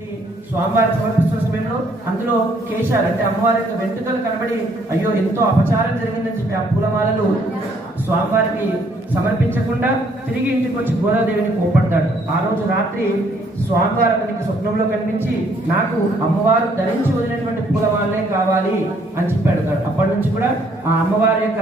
తీసుకెళ్లి స్వామివారికి సమర్పిస్తున్న సమయంలో అందులో కేశాలు అంటే అమ్మవారి యొక్క వెంట్రుకలు కనబడి అయ్యో ఎంతో అపచారం జరిగిందని చెప్పి ఆ పూలమాలలు స్వామివారికి సమర్పించకుండా తిరిగి ఇంటికి వచ్చి గోదాదేవిని కోపడతాడు. ఆ రోజు రాత్రి స్వామివారు అతనికి స్వప్నంలో కనిపించి నాకు అమ్మవారు ధరించి వదిలినటువంటి పూలమాలే కావాలి అని చెప్పాడు. అప్పటి నుంచి కూడా ఆ అమ్మవారి యొక్క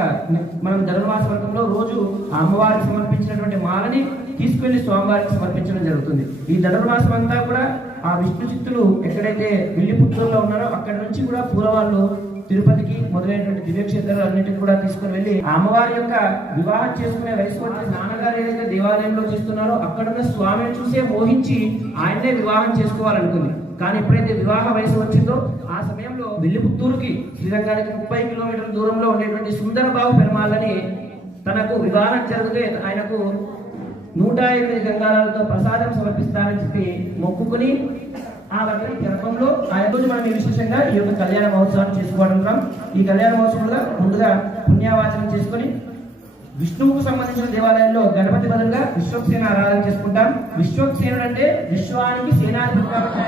మనం ధనుర్మాస వ్రతంలో రోజు ఆ అమ్మవారికి సమర్పించినటువంటి మాలని తీసుకెళ్లి స్వామివారికి సమర్పించడం జరుగుతుంది. ఈ ధనుర్మాసం అంతా కూడా ఆ విష్ణు చిత్తులు ఎక్కడైతే విల్లిపుత్తూరులో ఉన్నారో అక్కడి నుంచి కూడా పూలవాళ్ళు తిరుపతికి మొదలైనటువంటి దివ్యక్షేత్రాలు అన్నింటికి కూడా తీసుకుని వెళ్ళి ఆ అమ్మవారి యొక్క వివాహం చేసుకునే వయసు వచ్చి నాన్నగారు ఏదైతే దేవాలయంలో చేస్తున్నారో అక్కడున్న స్వామిని చూసే మోహించి ఆయన్నే వివాహం చేసుకోవాలనుకుంది. కానీ ఎప్పుడైతే వివాహ వయసు వచ్చిందో ఆ సమయంలో విల్లిపుత్తూరుకి శ్రీరంగానికి 30 కిలోమీటర్ల దూరంలో ఉండేటువంటి సుందరబాబు పెరుమాళ్ళని తనకు వివాహం జరిగితే ఆయనకు 108 గంగాలతో ప్రసాదం సమర్పిస్తానని చెప్పి మొక్కుకుని ఆ గర్భంలో ఆ రోజు మనం విశేషంగా ఈ యొక్క కళ్యాణ మహోత్సవాన్ని చేసుకోవడం. ఈ కళ్యాణ మహోత్సవంలో ముందుగా పుణ్యవాచనం చేసుకుని విష్ణువుకు సంబంధించిన దేవాలయంలో గణపతి బదులుగా విశ్వక్సేన ఆరాధన చేసుకుంటాం. విశ్వక్సేనుడు అంటే విశ్వానికి సేనాధిపతి.